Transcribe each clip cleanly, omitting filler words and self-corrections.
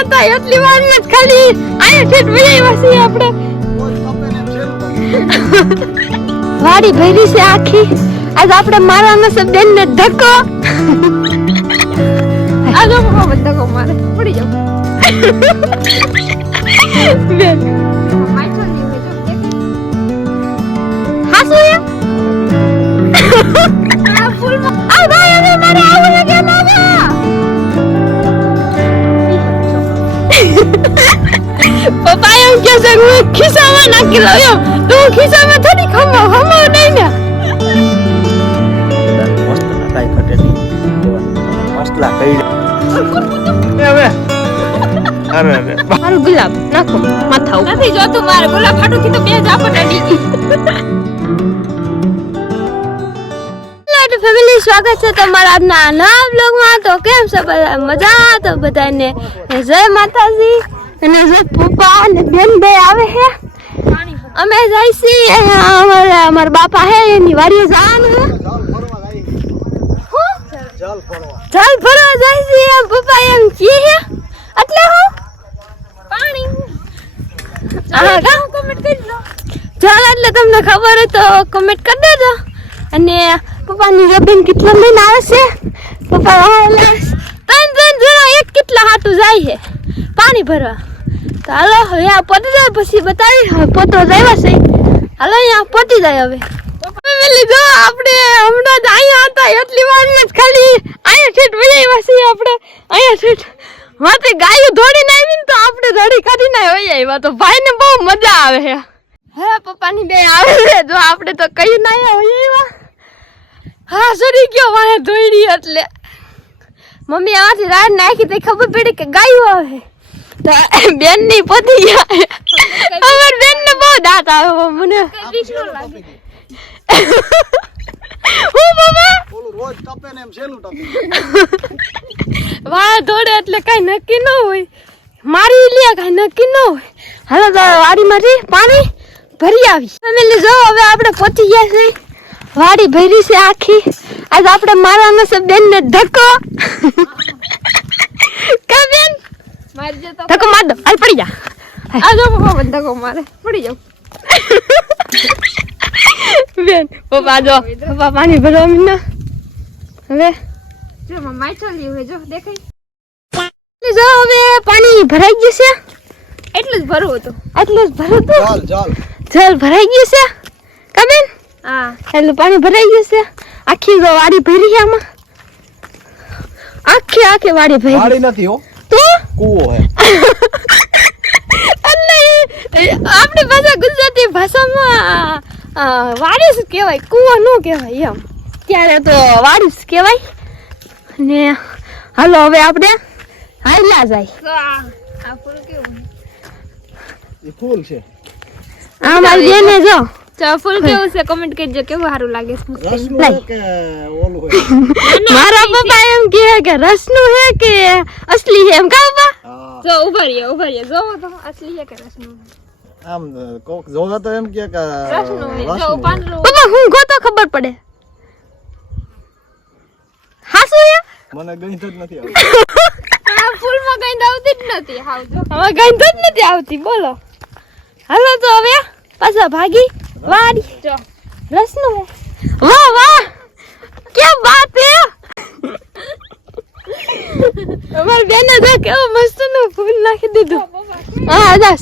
અહીંયા હતા એટલી વાર જ ખાલી અહીંયા ઠેઠ વહી વાસી આપણે વાડી ભરી છે આખી આજ આપણે મારવાનો છે બેનને ધક્કો આજો મોહમ્મદ ધક્કો મારે પડી જાવ બેન માઈચો ની હોય જો દેખ હાસુ આ ફૂલ આ ભાઈ હવે મારે આવું છે કે મામા પપ્પા એમ કે છે હું ખિસ્સામાં નાખી લઉં એમ તું ખિસ્સામાં થોડી ખમો નહીં ને મસલા કઈ હવે અરે મારું ગુલાબ નાખો માથા ઉપર નથી જોતું મારે ગુલાબ ફાટું થી તો બે જાપટ અડી ગઈ હેલો ફેમિલી સ્વાગત છે તમારા આજના નવા બ્લોગમાં તો કેમ છે બધા મજા તો બધાને જય માતાજી અને જે પપ્પા અને બેન બે આવે છે અમે જાય છીએ અમારા બાપા હે એની વાડીએ જવાનું જલ ભરવા જાય છે એમ પપ્પા એમ કહે છે એટલે હું પાણી હા કા કમેન્ટ કરી દો ચાલ એટલે તમને ખબર હોય તો કમેન્ટ કરી દેજો અને પપ્પાની રબીન કેટલા લઈને આવે છે પપ્પા ત્રણ જણા એક કેટલા હાટું જાય છે પાણી ભરવા તો હાલો હવે આ પતી જાય પછી બતાવી પોતો જાય છે હાલો અહીંયા પતી જાય હવે ફેમિલી જો આપણે હમણાં જ અહીંયા હતા એટલી વાર જ ખાલી અહીંયા ઠેઠ વહી વાસી આપણે અહીંયા ઠેઠ માથે ગાયો દોડીને આવી ને તો આપણે દોડી કાઢીને વહી આવ્યા તો ભાઈને બહુ મજા આવે છે હે પપ્પાની બે આવે છે જો આપણે તો કઈ ના આવ્યા હા સડી ગયો વાહે દોડી એટલે મમ્મી આમાંથી રાડ નાખી તો ખબર પડી કે ગાયો આવે તો બેન ની પતી ગયા અમાર બેન ને બહુ દાંત આવે મને લાગે હું બાબા ઓલું રોજ ટપે ને એમ છેલું ટપે વાહ દોડે એટલે કઈ નક્કી ન હોય મારી લે કઈ નક્કી ન હોય હાલો તો વાડીમાંથી પાણી ભરી આવી ફેમિલી જો હવે આપણે પહોંચી ગયા છે વાડી ભરી છે આખી આજ આપણે મારવાનો છે બેન ને ધક્કો કા બેન મારજે તો ધક્કો માર દો હાલ પડી જા આજો પપ્પા ધક્કો મારે પડી જાવ બેન પપ્પા જો પપ્પા પાણી ભરવા મીના હવે જો મમ્મા ચાલી હોય જો દેખાય જો હવે પાણી ભરાઈ ગયું છે એટલું જ ભરવું હતું એટલું જ ભરવું હતું જલ ભરાઈ ગયું છે કા બેન હા એટલું પાણી ભરાઈ ગયું છે આખી વાડી ભરી છે આમાં આખી વાડી ભરી વાડી નથી હો તો કૂવો હે આપણી ભાષા ગુજરાતી ભાષામાં વાડીસ કહેવાય કૂવો ન કહેવાય એમ ત્યારે તો વાડીસ કહેવાય ને હાલો હવે આપણે હાલ્યા જાય આ ફૂલ કેવું એ ફૂલ છે આ મારી બેને જો ફૂલ કેવું છે કમેન્ટ કરજો કેવું સારું લાગે છે કે ઓલું હોય મારા પપ્પા એમ કહે કે રસનું હે કે અસલી હે એમ કા પપ્પા જો ઉભા રહ્યો જો તો અસલી હે કે રસનું આમ કોક જોવે તો એમ કે રસનું જો પાંદડું પપ્પા હું ગોતો ખબર પડે હાસુ હે મને ગણિત જ નથી આવતું આ ફૂલમાં ગંધ આવતી જ નથી હાવ જો હવે ગંધ જ નથી આવતી બોલો હાલો તો હવે પાછા ભાગી વાડી જો રસનું હે વાહ क्या बात है અમાર બેને જો કેવો મસ્ત નું ફૂલ નાખી દીધું હા જા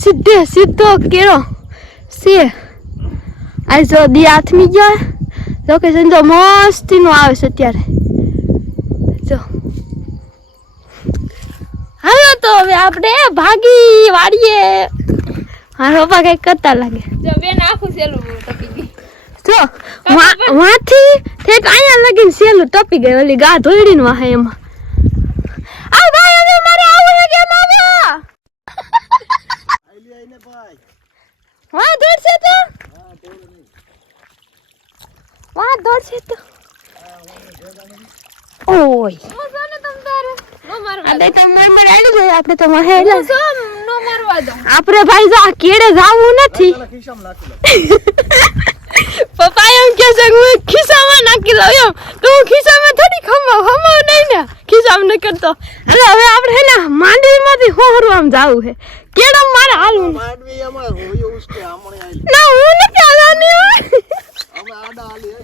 સીધો કેરો છે આ જો દી હાથમી ગયા લોકેશન જો મસ્તી નું આવે છે અત્યારે જો હાલો તો હવે આપણે ભાગી વાડીએ મારા પપ્પા કઈક કરતા લાગે જો બેન આખું સેલું ટપી ગઈ જો વાથી ઠેક અહીંયા લગીને સેલું ટપી ગઈ ઓલી ગા ધોઈડીને વાહે એમાં આ ભાઈ હવે મારે આવું છે કેમ આવ્યા આઈને ભાઈ વાહ દોડશે તો વાહ દોડશે તો ઓય મજાને તમ તારે નો મારવા આ તો મર આલી જાય આપણે તો વાહે નો મારવા દો આપણે ભાઈ જો કેડે જાવું નથી પપ્પા એમ કે છે હું ખિસ્સામાં નાખી લઉં એમ તો હું ખિસ્સામાં થોડી ખમો નહીં ને ખિસામ ન કરતો. એટલે હવે આપણે હે ને માંડવીમાંથી હોહરું આમ જાવું છે. કેડમ મારે હાલવું ને. માંડવી એમાં હોય ઉસકે આમણે આઈ ના હું નથી આવવાની હો. અમે આડા આલી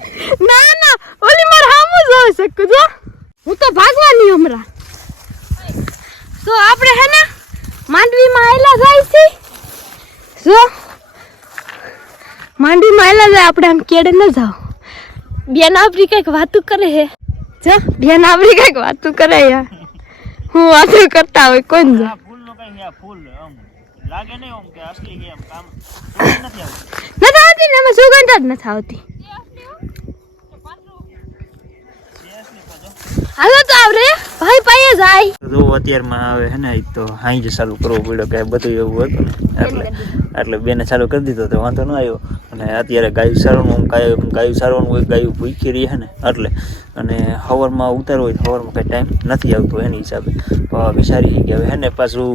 ના ના ઓલી માર હામું જોઈ શકું જો. હું તો ભાગવાની હમણાં. તો આપણે હે ને માંડવીમાં આયલા જાય છે. જો માંડવીમાં આયલા જાય આપણે આમ કેડે ન જાવ. બેન આપણી કઈક વાતું કરે હે. જો બેન આપણી કઈક વાતું કરે યાર. હું વાતું કરતા હોય કોણ જો. ફૂલ નો કઈ ફૂલ આમ લાગે નહીં આમ કે અસલી કે આમ કામ નથી આવતું. નથી આવતી ને એમાં સુગંધ જ નથી આવતી. હાલો તો આવરે ભાઈ પાયે જાય. જો અત્યારમાં આવે હે ને તો હાઈ જ ચાલુ કરવું પડ્યો કે બધું એવું હતું ને એટલે બેને ચાલુ કરી દીધો તો વાંધો ન આવ્યો. અને અત્યારે ગાયું સારવાનું ગાયું સારવાનું હોય, ગાયું ભૂખી રહી છે ને એટલે. અને સવારમાં ઉતારો હોય સવારમાં કંઈ ટાઈમ નથી આવતો એની હિસાબે વિચારી કે હવે હે ને પાછું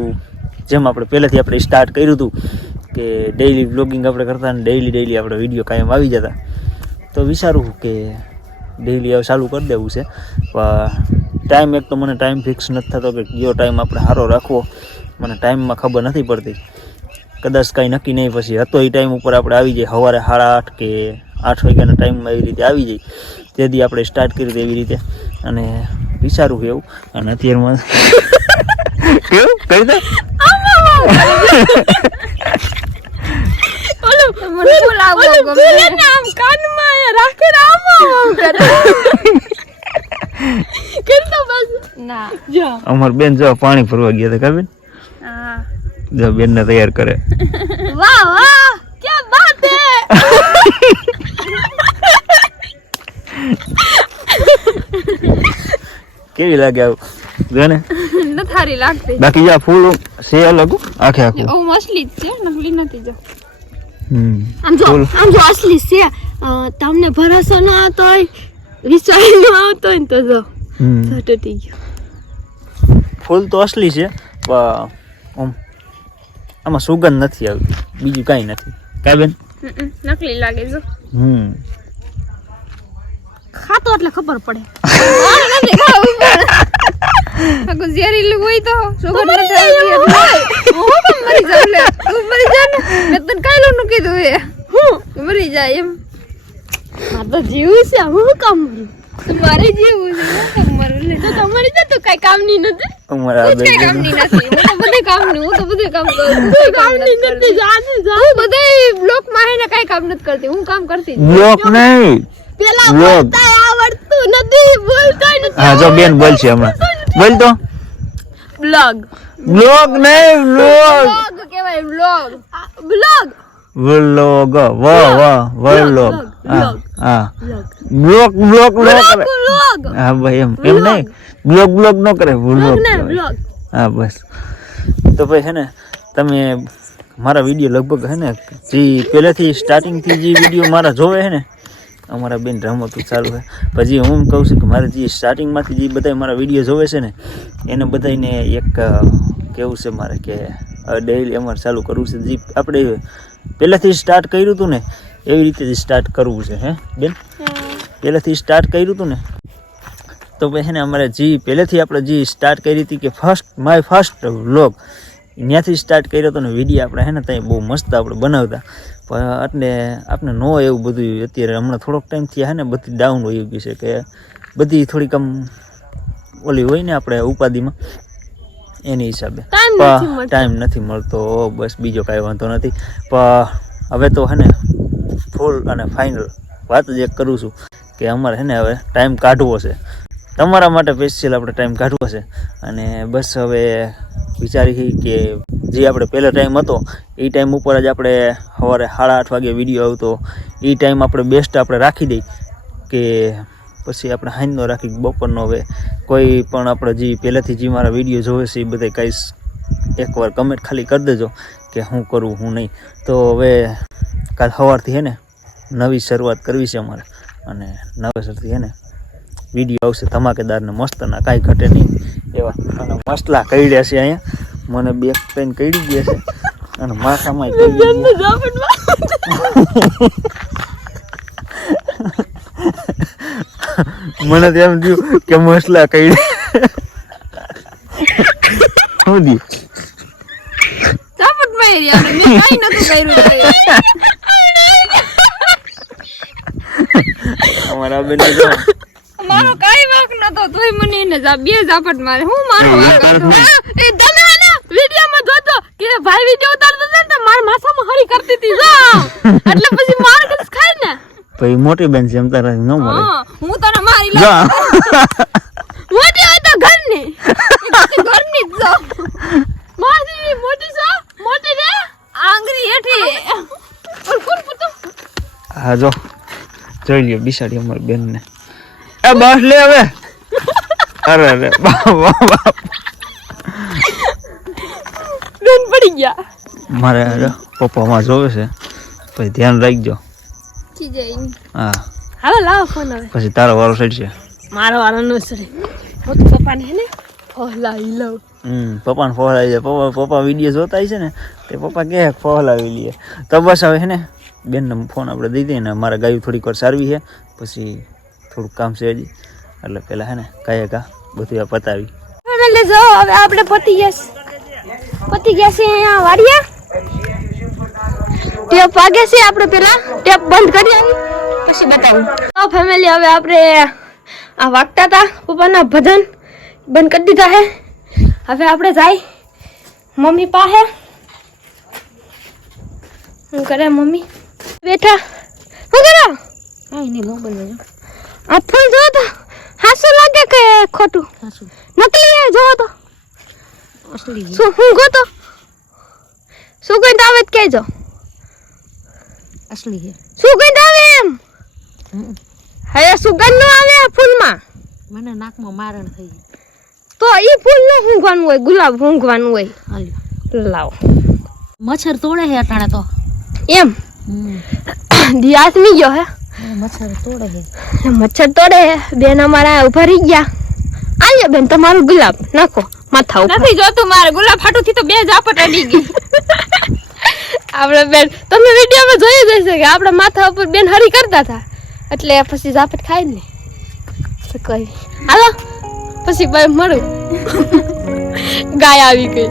જેમ આપણે પહેલેથી આપણે સ્ટાર્ટ કર્યું હતું કે ડેઈલી બ્લોગિંગ આપણે કરતા ને ડેઈલી આપણે વિડીયો કાયમ આવી જતા. તો વિચારું કે ડેઈલી હવે ચાલુ કરી દેવું છે. પણ ટાઈમ એક તો મને ટાઈમ ફિક્સ નથી થતો કે કયો ટાઈમ આપણે સારો રાખવો મને ટાઈમમાં ખબર નથી પડતી. કદાચ કાંઈ નક્કી નહીં પછી હતો એ ટાઈમ ઉપર આપણે આવી જાય સવારે 8:30 કે 8 વાગ્યાના ટાઈમમાં એવી રીતે આવી જાય તેથી આપણે સ્ટાર્ટ કરી દઈએ એવી રીતે. અને વિચારું એવું અને અત્યારમાં કેવું કહી દે અમાર બેન જો પાણી ભરવા ગયા હતા કાબેન. જો બેન ને તૈયાર કરે. વાહ વાહ ક્યા બાત હે. કેવી લાગે આવું જો ને નથારી લાગતી. બાકી આ ફૂલ છે અલગ આખે આખું. ઓ મસલી જ છે નકલી નથી જો. આમ જો અસલી છે. તમને ભરોસો ન આવતો હોય વિશ્વાસ ન આવતો હોય ને તો જો તૂટી ગયો. ફૂલ તો અસલી છે પણ આમાં સુગંધ નથી આવતી બીજું કાંઈ નથી કાંઈ બેન. નકલી લાગે જો. ખાતો એટલે ખબર પડે. ઝેરીલું હોય તો સુગંધ નથી આવતી હું કેમ મરી જાઉં લે. તું મરી જા ને મેં તને કાયલું નું કીધું એ હું મરી જાય એમ. આ તો જીવું છે હું કામ મારે જીવું છે હું કામ મરું લે. તો મરી જા તો કઈ કામની નથી. અમારા કઈ કામની નથી. હું તો બધે કામની હું તો બધે કામ કરું. કઈ કામની નથી જાને જા. હું બધે બ્લોક માં હે ને કઈ કામ નથી કરતી. હું કામ કરતી બ્લોક નહીં પેલા બોલતા આવડતું નથી બોલતા નથી. હા જો બેન બોલ છે હમણાં બોલ તો. બ્લોગ બ્લોગ નહીં બ્લોગ કહેવાય બ્લોગ. બ્લોગ વ્લોગ વાહ વ્લોગ હા બ્લોગ બ્લોગ હા ભાઈ એમ નહીં બ્લોગ ન કરે વ્લોગ. હા બસ તો ભાઈ છે ને તમે મારા વિડીયો લગભગ હે ને જે પહેલેથી સ્ટાર્ટિંગથી જે વિડીયો મારા જોવે છે ને અમારા બેન રમતું ચાલુ છે. પછી હું કહું છું કે મારે જે સ્ટાર્ટિંગમાંથી જે બધા મારા વિડીયો જોવે છે ને એને બધાને એક કેવું છે મારે કે ડેઈલી અમારે ચાલુ કરવું છે. જે આપણે પહેલાંથી સ્ટાર્ટ કર્યું હતું ને એવી રીતે જ સ્ટાર્ટ કરવું છે હે બેન. પહેલાંથી સ્ટાર્ટ કર્યું હતું ને તો ભાઈ છે ને અમારે જે પહેલેથી આપણે જે સ્ટાર્ટ કરી હતી કે માય ફર્સ્ટ વ્લોગ ત્યાંથી સ્ટાર્ટ કર્યો હતો ને વિડીયો આપણે છે ને ત્યાં બહુ મસ્ત આપણે બનાવતા. પણ એટલે આપણે ન એવું બધું અત્યારે હમણાં થોડોક ટાઈમથી છે ને બધી ડાઉન હોઈ ગયું છે કે બધી થોડીક આમ ઓલી હોય ને આપણે ઉપાધિમાં એની હિસાબે ટાઈમ નથી મળતો. બસ બીજો કાંઈ વાંધો નથી. પણ હવે તો છે ને ફૂલ અને ફાઇનલ વાત જ એક કરું છું કે અમારે છે ને હવે ટાઈમ કાઢવો છે તમારા માટે સ્પેશિયલ આપણે ટાઈમ કાઢવો છે. અને બસ હવે વિચારી કે જે આપણે પહેલો ટાઈમ હતો એ ટાઈમ ઉપર જ આપણે સવારે 8:30 વાગે વિડીયો આવતો એ ટાઈમ આપણે બેસ્ટ આપણે રાખી દઈ કે પછી આપણે સાંજનો રાખી બપોરનો. હવે કોઈ પણ આપણે જે પહેલેથી જે મારા વિડીયો જોવે છે એ બધા કહીશ એકવાર કમેન્ટ ખાલી કરી દેજો કે શું કરવું શું નહીં. તો હવે કાલ સવારથી છે ને નવી શરૂઆત કરવી છે અમારે અને નવેસરથી છે ને વિડીયો આવશે ધમાકેદાર ને મસ્તના કાંઈ ઘટે નહીં એવા. અને મસલા કઈડ્યા છે અહીંયા મને બે પેન કઈડી ગયા છે અને માથામાં મને તો એમ થયું કે મસલા કઈડ્યા હું દી ઝાપટ મારી આપણે મેં કાઈ નતું કર્યું અમારા બેન જો મારો કાઈ વાંક નતો તોય મને એને બે ઝાપટ મારે હું મારો વાંક હતો એ તમે આના વિડિયોમાં જોતો કે ભાઈ વિડિયો ઉતારતો હતો ને માર માથામાં હરી કરતી હતી જો એટલે પછી માર કસ ખાય ને ભાઈ મોટી બેન છે એમ તારા ન મળે હા હું તને મારી જા લાવ મોટી હોય તો ઘરની ઘરની જ જો મારી મોટી છો મોટી રે આંગળી હેઠી ફૂલ ફૂલ હા જો જોઈ લ્યો બિસાડી અમારી બેન ને એ બસ લે હવે અરે અરે બાપ બેન પડી ગયા મારે પપ્પા માં જોવે છે પછી ધ્યાન રાખજો ઠી જાય હા હાલો લાવો ફોન હવે પછી તારો વારો સડ છે મારો વાળો નો સરે હું તો પપ્પાને હે ને ફોલાવી લઉં પપ્પાને ફોહલાવી જાય પપ્પા વિડીયો જોતા છે ને તે પપ્પા કે ફોહલાવી લઈએ તો બસ હવે હે ને બેનને ફોન આપણે દઈ દઈએ ને મારે ગાયું થોડીક વાર સારવી છે પછી થોડુંક કામ છે હજી એટલે પેલા હે ને કાંઈ બધું આ પતાવી એટલે જો હવે આપણે પતી ગયા છે અહીંયા વાડિયા ટેપ વાગે છે આપણે પેલા ટેપ બંધ કરી આવી પછી બતાવું તો ફેમિલી હવે આપણે આ વાગતા હતા પપ્પાના ભજન બંધ કરી દીધા હે હવે આપણે જાય મમ્મી પાસે શું કરે મમ્મી બેઠા શું કરો કાંઈ નહીં મોબાઈલ આ ફોન જો તો હાસું લાગે કે ખોટું નકલી હે જો તો અસલી શું હું ગોતો સુગંધ આવે તો કહેજો અસલી છે સુગંધ આવે એમ હવે સુગંધ નો આવે આ ફૂલમાં મને નાકમાં મારણ થઈ તો ઈ ફૂલ નું ઊંઘવાનું હોય ગુલાબ ઊંઘવાનું હોય હાલ્યો લાવો મચ્છર તોડે છે અટાણે તો એમ દિયાસ મી ગયો હે મચ્છર તોડે છે મચ્છર તોડે બેન અમારા ઉભા રહી ગયા આલ્યો બેન તમારું ગુલાબ નાખો માથા ઉપર નથી જોતું મારે ગુલાબ ફાટું થી તો બે ઝાપટ અડી ગઈ આપણે બેન તમે વિડિયોમાં જોઈ જશે કે આપણે માથા ઉપર બેન હરી કરતા હતા એટલે પછી ઝાપટ ખાય ને તો કઈ હાલો પછી મળું ગાય આવી ગઈ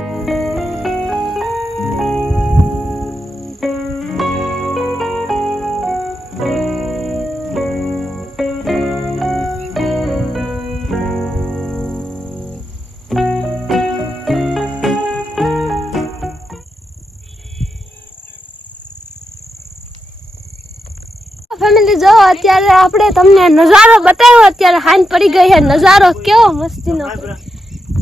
ફેમિલી જો અત્યારે આપણે તમને નજારો બતાવ્યો અત્યારે હાંજ પડી ગઈ છે નજારો કેવો મસ્તીનો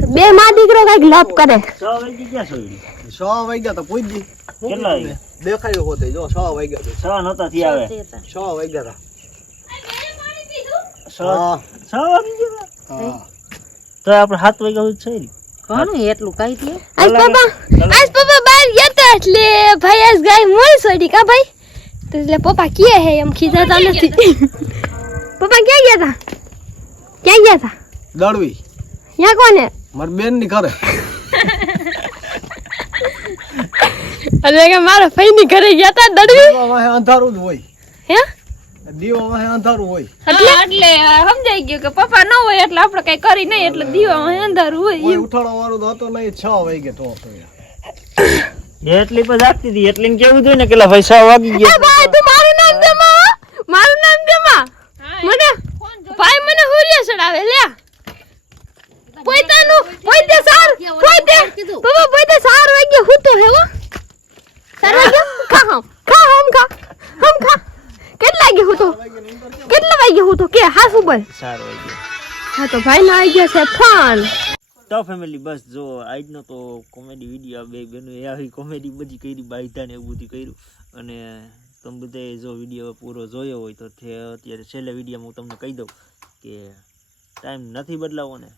તો બે માં દીકરો કઈક લાભ કરે 6 વાગ્યા તો પૂજી કેટલા વાગ્યા? દેખાયો હોતે જો 6 વાગ્યા તો 6 નતા થી આવે 6 વાગ્યા છ વાગી ગયા હા તો આપણે 7 વાગ્યા સુધી છે કોનું એટલું કાઈ દે આજ પપ્પા બહાર ગયા તા એટલે ભાઈ આજ ગાય મોરી છોડી કા ભાઈ તો એટલે પપ્પા કે હે એમ ખીજાતા નથી પપ્પા ક્યાં ગયા તા દળવી યા કોને મારી બેન ની ઘરે એટલે કે મારા ભાઈ ની ઘરે ગયા તા દડવી વાહે અંધારું જ હોય હે દીવા વાહે અંધારું હોય એટલે સમજાઈ ગયું કે પપ્પા ન હોય એટલે આપણે કઈ કરી નહીં એટલે દીવામાં અંધારું હોય કોઈ ઉઠાડવા વાળું તો હતો નહીં 6 વાગે તો એટલી પર જાગતી હતી એટલે કેવું જોઈએ ને કે ભાઈ 6 વાગી એ ગયા ભાઈ તું મારું નામ દે મારું નામ દે મને ભાઈ મને હુરિયા ચડાવે લે પોઈતે સાર પપ્પા પોઈતે 4 વાગે હું તો હેવો 4 વાગે ખા કેટલા વાગે હું તો કે હા શું બોલ 4 વાગ્યા હા તો ભાઈ ના આવી ગયા છે ફોન તો ફેમિલી બસ જો આજનો તો કોમેડી વિડીયો બે બેનો આવી કોમેડી બધી કરી બાઈધા ને એવું બધું કર્યું અને તમે બધાએ જો વિડીયો પૂરો જોયો હોય તો અત્યારે છેલ્લે વિડીયોમાં હું તમને કહી દઉં કે ટાઈમ નથી બદલાવો ને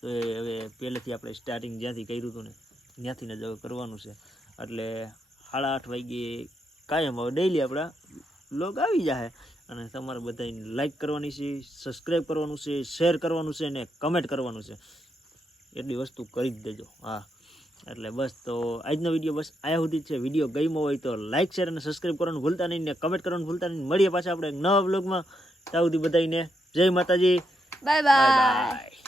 તો એ હવે પહેલેથી આપણે સ્ટાર્ટિંગ જ્યાંથી કર્યું હતું ને ત્યાંથી જ હવે કરવાનું છે એટલે 8:30 વાગ્યે કાયમ હવે ડેઈલી આપણા વ્લોગ આવી જાય અને તમારે બધાને લાઈક કરવાની છે સબસ્ક્રાઈબ કરવાનું છે શેર કરવાનું છે અને કમેન્ટ કરવાનું છે એટલી વસ્તુ કરી જ દેજો હા એટલે બસ તો આજનો વિડીયો બસ આયા સુધી જ છે વિડીયો ગમ્યો હોય તો લાઈક શેર અને સબસ્ક્રાઈબ કરવાનું ભૂલતા નહીં ને કમેન્ટ કરવાનું ભૂલતા નહીં મળીએ પાછા આપણે નવા વ્લોગમાં ત્યાં સુધી બધાને જય માતાજી બાય બાય